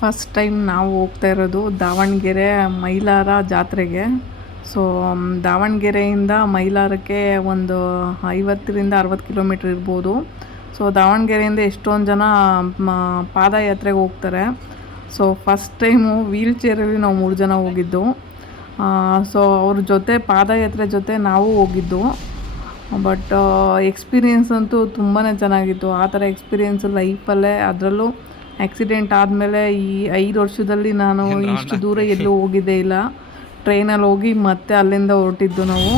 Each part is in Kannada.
ಫಸ್ಟ್ ಟೈಮ್ ನಾವು ಹೋಗ್ತಾ ಇರೋದು ದಾವಣಗೆರೆ ಮೈಲಾರ ಜಾತ್ರೆಗೆ. ಸೊ ದಾವಣಗೆರೆಯಿಂದ ಮೈಲಾರಕ್ಕೆ ಒಂದು ಐವತ್ತರಿಂದ ಅರವತ್ತು ಕಿಲೋಮೀಟ್ರ್ ಇರ್ಬೋದು. ಸೊ ದಾವಣಗೆರೆಯಿಂದ ಎಷ್ಟೊಂದು ಜನ ಪಾದಯಾತ್ರೆಗೆ ಹೋಗ್ತಾರೆ. ಸೊ ಫಸ್ಟ್ ಟೈಮು ವೀಲ್ ಚೇರಲ್ಲಿ ನಾವು ಮೂರು ಜನ ಹೋಗಿದ್ದು. ಸೊ ಅವ್ರ ಜೊತೆ, ಪಾದಯಾತ್ರೆ ಜೊತೆ ನಾವು ಹೋಗಿದ್ದು. ಬಟ್ ಎಕ್ಸ್ಪೀರಿಯೆನ್ಸ್ ಅಂತೂ ತುಂಬಾ ಚೆನ್ನಾಗಿತ್ತು. ಆ ಥರ ಎಕ್ಸ್ಪೀರಿಯೆನ್ಸ್ ಲೈಫಲ್ಲೇ ಅದರಲ್ಲೂ ಆಕ್ಸಿಡೆಂಟ್ ಆದಮೇಲೆ ಈ ಐದು ವರ್ಷದಲ್ಲಿ ನಾನು ಇಷ್ಟು ದೂರ ಎಲ್ಲೂ ಹೋಗಿದ್ದೇ ಇಲ್ಲ. ಟ್ರೈನಲ್ಲಿ ಹೋಗಿ ಮತ್ತೆ ಅಲ್ಲಿಂದ ಹೊರಟಿದ್ದು ನಾವು.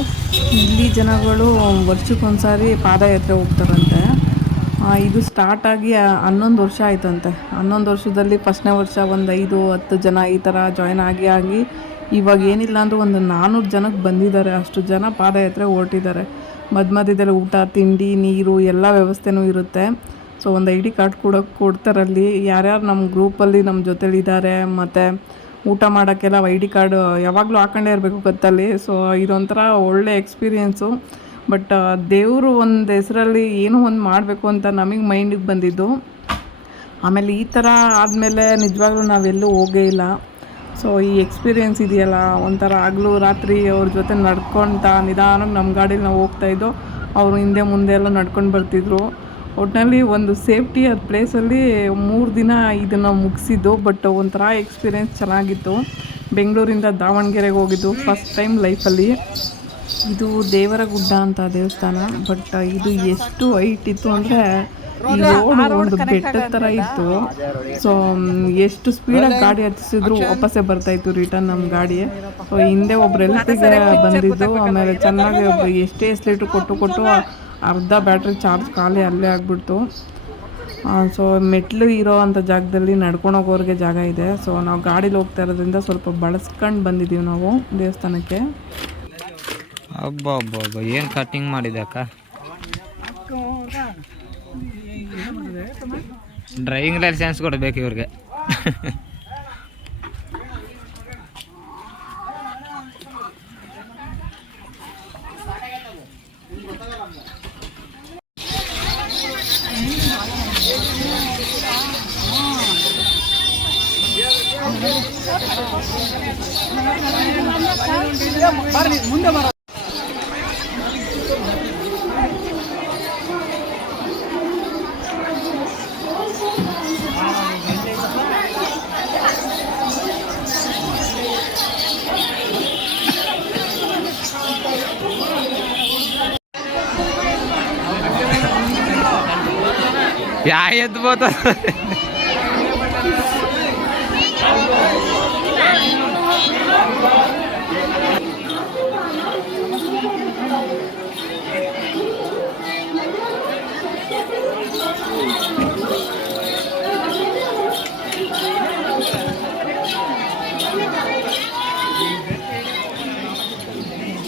ಇಲ್ಲಿ ಜನಗಳು ವರ್ಷಕ್ಕೊಂದ್ಸಾರಿ ಪಾದಯಾತ್ರೆ ಹೋಗ್ತಾರಂತೆ. ಇದು ಸ್ಟಾರ್ಟ್ ಆಗಿ ಹನ್ನೊಂದು ವರ್ಷ ಆಯ್ತಂತೆ. ಹನ್ನೊಂದು ವರ್ಷದಲ್ಲಿ ಫಸ್ಟ್ನೇ ವರ್ಷ ಒಂದು ಐದು ಹತ್ತು ಜನ ಈ ಥರ ಜಾಯ್ನ್ ಆಗಿ ಆಗಿ ಇವಾಗ ಏನಿಲ್ಲ ಅಂದರೂ ಒಂದು ನಾನ್ನೂರು ಜನಕ್ಕೆ ಬಂದಿದ್ದಾರೆ. ಅಷ್ಟು ಜನ ಪಾದಯಾತ್ರೆ ಹೊರಟಿದ್ದಾರೆ. ಮಧ್ಯ ಮಧ್ಯದಲ್ಲಿ ಊಟ ತಿಂಡಿ ನೀರು ಎಲ್ಲ ವ್ಯವಸ್ಥೆನೂ ಇರುತ್ತೆ. ಸೊ ಒಂದು ಐ ಡಿ ಕಾರ್ಡ್ ಕೂಡ ಕೊಡ್ತಾರಲ್ಲಿ. ಯಾರ್ಯಾರು ನಮ್ಮ ಗ್ರೂಪಲ್ಲಿ ನಮ್ಮ ಜೊತೆಲಿದ್ದಾರೆ ಮತ್ತು ಊಟ ಮಾಡೋಕ್ಕೆಲ್ಲ ಐ ಡಿ ಕಾರ್ಡ್ ಯಾವಾಗಲೂ ಹಾಕೊಂಡೇ ಇರಬೇಕು ಗೊತ್ತಲ್ಲಿ. ಸೊ ಇದೊಂಥರ ಒಳ್ಳೆ ಎಕ್ಸ್ಪೀರಿಯೆನ್ಸು ಬಟ್ ದೇವರು ಒಂದು ಹೆಸರಲ್ಲಿ ಏನೋ ಒಂದು ಮಾಡಬೇಕು ಅಂತ ನಮಗೆ ಮೈಂಡಿಗೆ ಬಂದಿದ್ದು. ಆಮೇಲೆ ಈ ಥರ ಆದಮೇಲೆ ನಿಜವಾಗ್ಲೂ ನಾವೆಲ್ಲೂ ಹೋಗೇ ಇಲ್ಲ. ಸೊ ಈ ಎಕ್ಸ್ಪೀರಿಯೆನ್ಸ್ ಇದೆಯಲ್ಲ, ಒಂಥರ ಆಗಲೂ ರಾತ್ರಿ ಅವ್ರ ಜೊತೆ ನಡ್ಕೊತ ನಿಧಾನಕ್ಕೆ ನಮ್ಮ ಗಾಡೀಲಿ ನಾವು ಹೋಗ್ತಾಯಿದ್ದೋ ಅವರು ಹಿಂದೆ ಮುಂದೆ ಎಲ್ಲ ನಡ್ಕೊಂಡು ಬರ್ತಿದ್ರು. ಒಟ್ಟಿನಲ್ಲಿ ಒಂದು ಸೇಫ್ಟಿ ಅದು ಪ್ಲೇಸಲ್ಲಿ ಮೂರು ದಿನ ಇದನ್ನು ಮುಗಿಸಿದ್ದು ಬಟ್ ಒಂಥರ ಎಕ್ಸ್ಪೀರಿಯೆನ್ಸ್ ಚೆನ್ನಾಗಿತ್ತು. ಬೆಂಗಳೂರಿಂದ ದಾವಣಗೆರೆಗೆ ಹೋಗಿದ್ದು ಫಸ್ಟ್ ಟೈಮ್ ಲೈಫಲ್ಲಿ ಇದು ದೇವರ ಗುಡ್ಡ ಅಂತ ದೇವಸ್ಥಾನ ಬಟ್ ಇದು ಎಷ್ಟು ಹೈಟ್ ಇತ್ತು ಅಂದರೆ ರೋಡ್ ಒಂದು ಬೆಟ್ಟದ ಥರ ಇತ್ತು. ಸೊ ಎಷ್ಟು ಸ್ಪೀಡಾಗಿ ಗಾಡಿ ಹತ್ತಿಸಿದ್ರು ವಾಪಸ್ಸೇ ಬರ್ತಾ ಇತ್ತು ರಿಟರ್ನ್ ನಮ್ಮ ಗಾಡಿ. ಸೊ ಹಿಂದೆ ಒಬ್ಬರು ಎಲ್ಪಿಗೆ ಬಂದಿದ್ದು, ಆಮೇಲೆ ಚೆನ್ನಾಗಿ ಎಷ್ಟೇ ಎಷ್ಟೇ ಲೀಟ್ರ್ ಕೊಟ್ಟು ಕೊಟ್ಟು ಅರ್ಧ ಬ್ಯಾಟ್ರಿ ಚಾರ್ಜ್ ಖಾಲಿ ಅಲ್ಲೇ ಆಗಿಬಿಡ್ತು. ಸೊ ಮೆಟ್ಲು ಇರೋ ಅಂಥ ಜಾಗದಲ್ಲಿ ನಡ್ಕೊಂಡು ಹೋಗೋರಿಗೆ ಜಾಗ ಇದೆ. ಸೊ ನಾವು ಗಾಡೀಲಿ ಹೋಗ್ತಾ ಇರೋದ್ರಿಂದ ಸ್ವಲ್ಪ ಬಳಸ್ಕೊಂಡು ಬಂದಿದ್ದೀವಿ ನಾವು ದೇವಸ್ಥಾನಕ್ಕೆ. ಹಬ್ಬ ಹಬ್ಬ ಏನು ಕಟ್ಟಿಂಗ್ ಮಾಡಿದೆ ಅಕ್ಕ? ಡ್ರೈವಿಂಗ್ ಲೈಸೆನ್ಸ್ ಕೊಡಬೇಕು ಇವ್ರಿಗೆ. ಯಾ ಎದ್ದು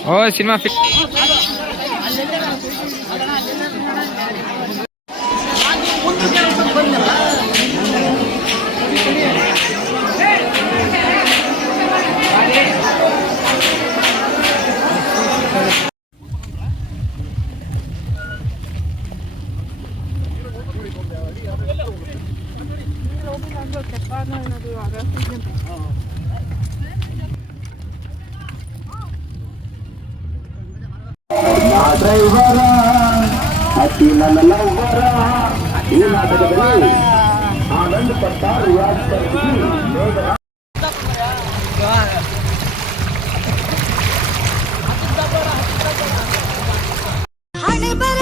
Oh, సినిమా ఫిట్ ಯಾ ಡ್ರೈವರ ಅತಿ ನನ್ನ ಲವ್ವರ ಈ ನಾಟಕದಲ್ಲಿ ಆನಂದ್ ಪಟ್ಟ ರಿಯಾಜ್ ಕರ್ಜಿ ಹಣೆ ಬರ